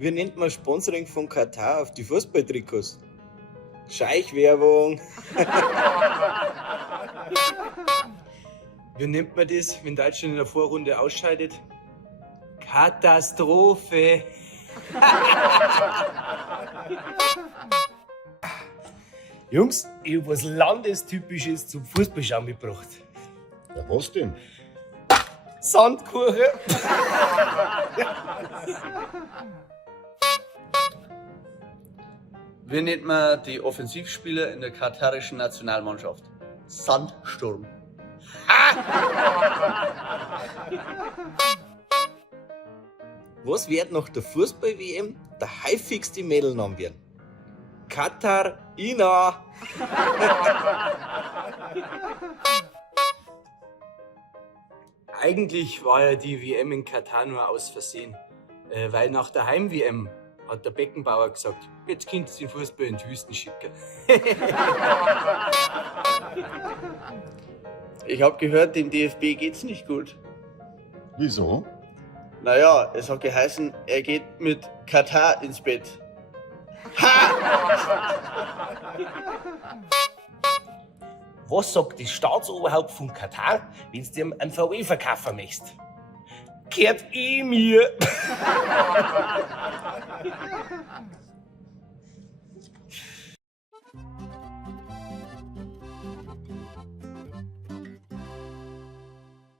Wie nennt man Sponsoring von Katar auf die Fußballtrikots? Scheichwerbung. Wie nennt man das, wenn Deutschland in der Vorrunde ausscheidet? Katastrophe. Jungs, ich hab was Landestypisches zum Fußballschauen mitgebracht. Ja, was denn? Sandkuchen. Wie nennt man die Offensivspieler in der katarischen Nationalmannschaft? Sandsturm. Was wird nach der Fußball-WM der häufigste Mädelname werden? Katar Ina. Eigentlich war ja die WM in Katar nur aus Versehen, weil nach der Heim-WM hat der Beckenbauer gesagt, jetzt könnt ihr den Fußball in die Wüsten schicken. Ich habe gehört, dem DFB geht's nicht gut. Wieso? Naja, es hat geheißen, er geht mit Katar ins Bett. Was sagt das Staatsoberhaupt von Katar, wenn du ihm einen VW verkaufen möchtest? Gehört mir.